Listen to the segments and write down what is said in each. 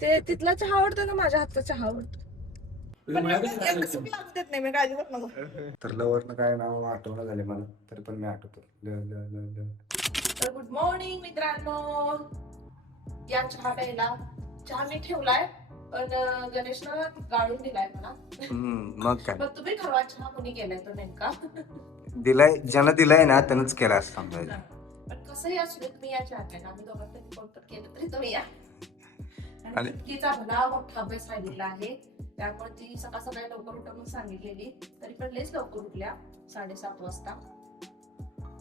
ते तिथला चहा आवडतो ना, माझ्या हातचा चहा आवडतो. पण एकच ग्लास देत नाही मी, काळजी करू नको. तर लवरनं काय नाव आठवणं झाले मला, तरी पण मी आठवतो. तर गुड मॉर्निंग मित्रांनो. या चहा प्यायला. चहा मी ठेवलाय पण गणेशनं गाळून दिलाय मला. मग काय मग तुम्ही ठरवा चहा कोणी केलाय तो नेमका. दिलाय, ज्यानं दिलाय ना त्यानंच केला असं समजायचं. पण कसंही असू दे, तुम्ही या चहा प्यायला. आम्ही दोघांपैकी कोण पण केलं तरी तुम्ही या. आणि तिचा भला मोठा अभ्यास राहिलेला आहे, त्यामुळे ती सकाळ सकाळी लवकर उठा म्हणून सांगितलेली. तरी पण लयच लवकर उठल्या, 7:30 वाजता.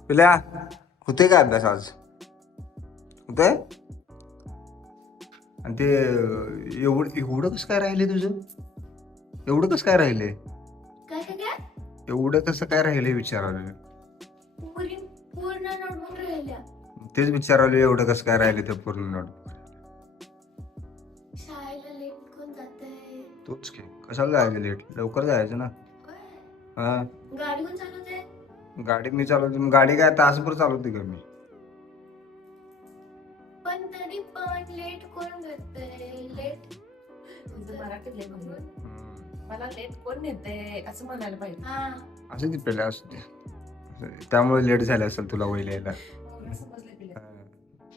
तुला होते काय अभ्यास आज? होते? आणि ते एवढं कसं काय राहिले तुझं? एवढं कसं काय राहिले? एवढं कसं काय राहिले विचारायला? पूर्ण नोटबुक राहिल्या. तेच विचारायला, एवढं कसं काय राहिले ते पूर्ण नोटबुक? शाळेला लेट कोण जाते? तूच की, कशाला जायचं लेट? लवकर जायचं ना. हा, गाडी कोण चालवते? गाडी मी चालवते. गाडी काय तासभर चालवते का मी? पण तरी पण लेट कोण करते? लेट तुझं मराठीत लय म्हणून. मला लेट कोण नेते असं म्हणायला पाहिजे. हा असं ते पहिला असू दे. त्यामुळे लेट झाले असेल तुला वय यायला. समजले तिला.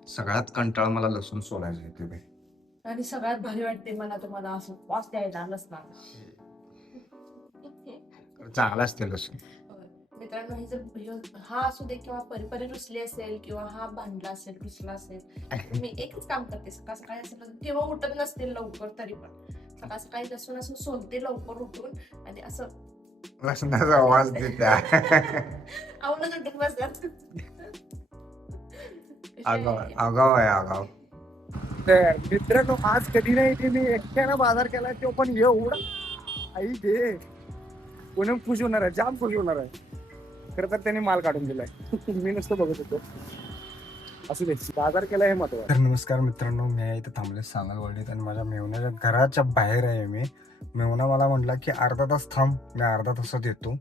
सगळ्यात कंटाळा मला लसूण सोलायचं आहे ते. आणि सगळ्यात भारी वाटते मला तुम्हाला असं वास द्यायला नसणार. चांगला असते लसूण. मित्रांनो, हे जर हा असू दे किंवा परी रुसली असेल किंवा हा भांडला असेल, रुसला असेल, मी एकच काम करते. सकाळ सकाळी असेल किंवा उठत नसते लवकर तरी पण सकाळ सकाळी लसूण असं सोलते लवकर उठून आणि असं लसणाचा आवाज देत्या. आवडून उठून बसतात. आगाव आहे आगाव. मित्रांनो, आज कधी नाही ते मी एकट्यानं बाजार केला, तो पण एवढा आई घे कोणी खुश होणार आहे, जाम खुश होणार आहे. खरं तर त्यांनी माल काढून दिलाय, मी नुसतं बघत होतो. असू दे, बाजार केला हे महत्व. तर नमस्कार मित्रांनो, मी इथं थांबले सांगलवाडीत आणि माझ्या मेवण्याच्या घराच्या बाहेर आहे मी. मेवना मला म्हटला की अर्धा तास थांब, मी अर्धा तासात येतो.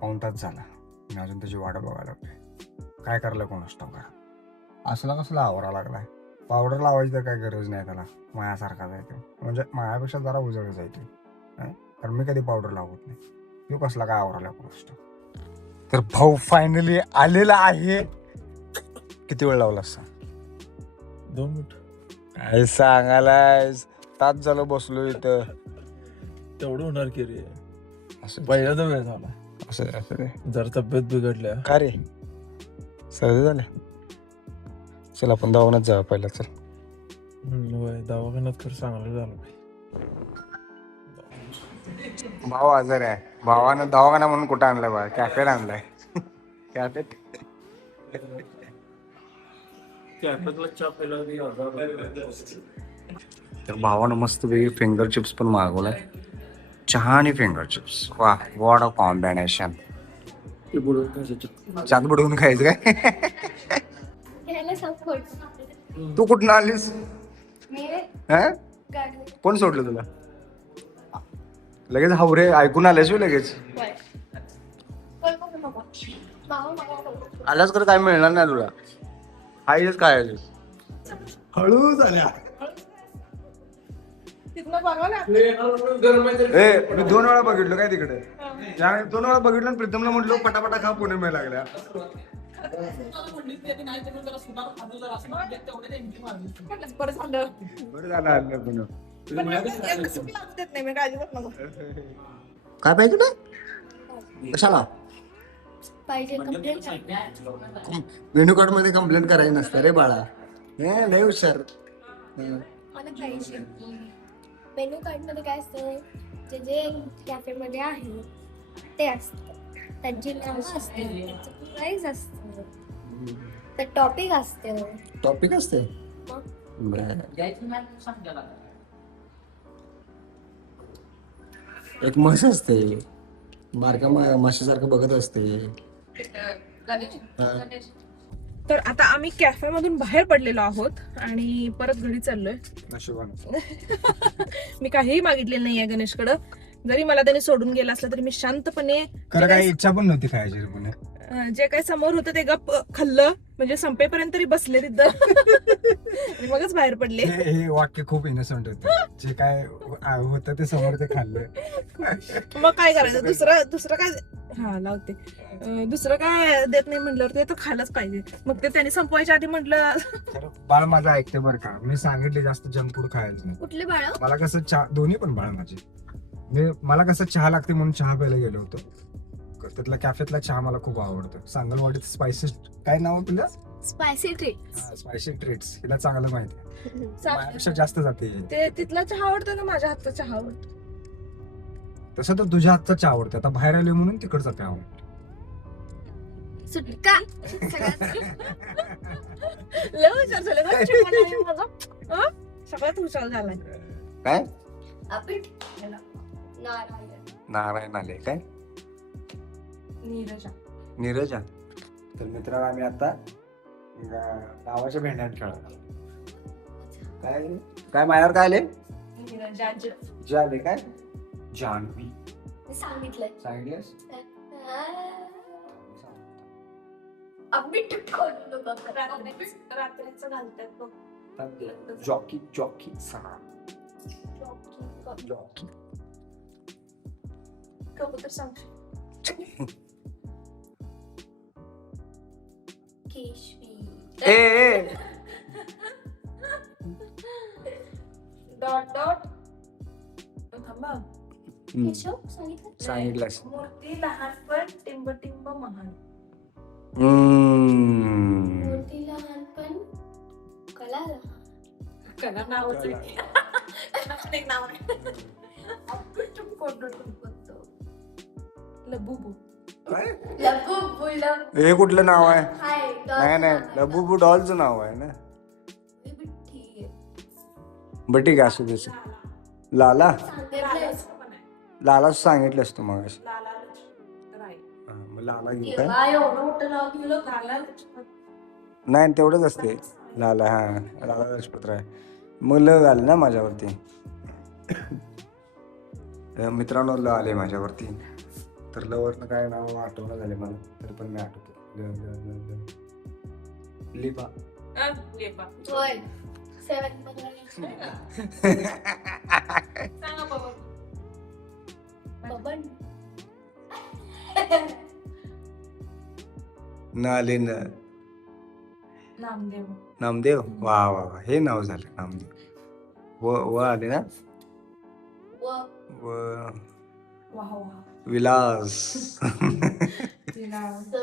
पाऊण तास झाला, मी अजून त्याची वाट बघायला लागलोय. काय करायला कोणास ठाऊक करा. असला कसला आवरा लागलाय. पावडर लावायची तर काय गरज नाही त्याला, मायासारखा जायचं. म्हणजे मायापेक्षा जरा उजळ जायचं, कारण मी कधी पावडर लावत नाही. तो कसला काय आवराला कोणास ठाऊक. तर भाऊ फायनली आलेला आहे. किती वेळ लावला असता? 2 मिनिट. काय सांगायलायस, तास झालं बसलो इथं. तेवढं होणार की रे, असं पहिल्यांदा वेळ झाला. असं असं जर तब्येत बिघडल्या. का रे, सर्दी झाल्या? चल आपण दवाखान्यात जाऊ पहिला. चल होय, दवाखान्यात खरं चांगलं झालं. भाऊ आजार आहे. भावानं दवाखाना म्हणून कुठं आणलाय बा? कॅफेत आणलाय. कॅफेत तर भावानं मस्त वेगळी फिंगर चिप्स पण मागवलाय. चहा आणि फिंगर चिप्स, वा वॉट अ कॉम्बिनेशन. चात बुडवून खायचं काय? याला सांग खोट. तू कुठं आलीस? मी हा, गाडी कोण सोडलं तुला? लगेच हावरे ऐकून आल्यास लगेच आलाच कर, काय मिळणार नाही तुला. हायच काय हळू झाल्या. तिथनं बघायला मी 2 वेळा बघितलो काय तिकडे. 2 वेळा बघितलं आणि प्रीतमला म्हटलं पटापटा खा, पुणे मिळ लागल्या. बरं झालं. बरं झालं आणलं पुणे. पण एकच ग्लास देत नाही मी, काळजी करू नको. काय पाहिजे ना कशाला? पाहिजे कंप्लेंट. मेनू कार्ड मध्ये कंप्लेंट करायची नसतं रे बाळा. हे लय हुशार. मला पाहिजे. मेनू कार्ड मध्ये काय असतं, जे जे कॅफेमध्ये आहे ते असतं. त्यांची नावं असते, त्याचं प्राईस असतं, तर टॉपिक असते. टॉपिक असते. एक म्हस असते, बारका म्हशीसारखं बघत असते. तर आता आम्ही कॅफे मधून बाहेर पडलेलो आहोत आणि परत घरी चाललोय. मी काहीही मागितलेलं नाहीये गणेशकडं. जरी मला त्याने सोडून गेला असला तरी मी शांतपणे काय इच्छा पण नव्हती खायची पुणे. जे काही समोर होतं ते गप खाल्लं, म्हणजे संपेपर्यंत तरी बसले तिथं आणि मगच बाहेर पडले. हे वाक्य खूप इनोसंट होते. जे काय होतं ते समोर ते खाल्लं. मग काय करायचं, दुसरं काय, हा लावते, दुसरं काय देत नाही म्हटल्यावर ते तर खायलाच पाहिजे. मग ते त्यांनी संपवायच्या आधी म्हटलं तर बाळ माझं ऐकते बरं का, मी सांगितले जास्त जंक फूड खायचं नाही. कुठले बाळ? मला कसं चहा, दोन्ही पण बाळ माझे, मला कसं चहा लागते म्हणून चहा प्यायला गेलो होतो. त्यातला कॅफेतला चहा मला खूप आवडतो. सांगलवाडीत स्पायसी, काय नाव आहे तुला? Spicy treat. स्पायसी ट्रीट्स, हिला चांगलं माहिती आहे. माझ्यापेक्षा जास्त जाते ही. ते तिथला चहा आवडतो ना, माझ्या हातचा चहा आवडतो. तसं तर तुझ्या हातचा चहा आवडतो. आता बाहेर आले म्हणून तिकडचा चहा आवडतो. सुटका सगळ्यात. लय हुशार झाले ना चिमण आहे माझा. हं? सगळ्यात हुशार झालाय. काय अपीट. नारायण. नारायण आले काय? नीरजा. नीरजा. तर मित्रांनो आम्ही आता गावाच्या भेंड्यात खेळत. काय काय मायावर काय आले? नीरजा जे आले काय? जान्हवी मी सांगितलंय. सांगितलेस? अपीट करू नका. रात्रीचं घालतात बघ. जॉकी जॉकी सहा जॉकी. कबूतर सांगशील. केशवी. ए डॉट डॉट. थांबा. केशव सांगितलं. सांगितलंस. मूर्ती लहानपण टिंब टिंब महान. मूर्ती लहानपण कला लहान. कला नावच कला. आहे. कला पण एक नाव आहे. लबुबू. लबू बुलम. हे कुठलं नाव आहे? हाय नाही नाही, लबुबू डॉलचं नाव आहे ना. ठीक बट ठीक आहे, असू दे. लाला सांगितलंय. लाला सांगितलंस तू मग. लाला लजपत राय. मग लाला घेऊ काय? केव्हा एवढं मोठं नाव घेऊन लाला लजपत. नाही तेवढंच असते. लाला, हा लाला लजपत राय. मग ल आले ना माझ्यावरती. मित्रांनो ल आले माझ्यावरती. तर लवरनं काय नाव आठवणं झाले मला, तरी पण मी आठवतो. लिपा. लेपा. होय. 7 सांगा बाबा. बबन. न आले न. नामदेव. नामदेव. वा वा वा, हे नाव झालं नामदेव. व आले ना. व वाह वाह. विलास. तिला स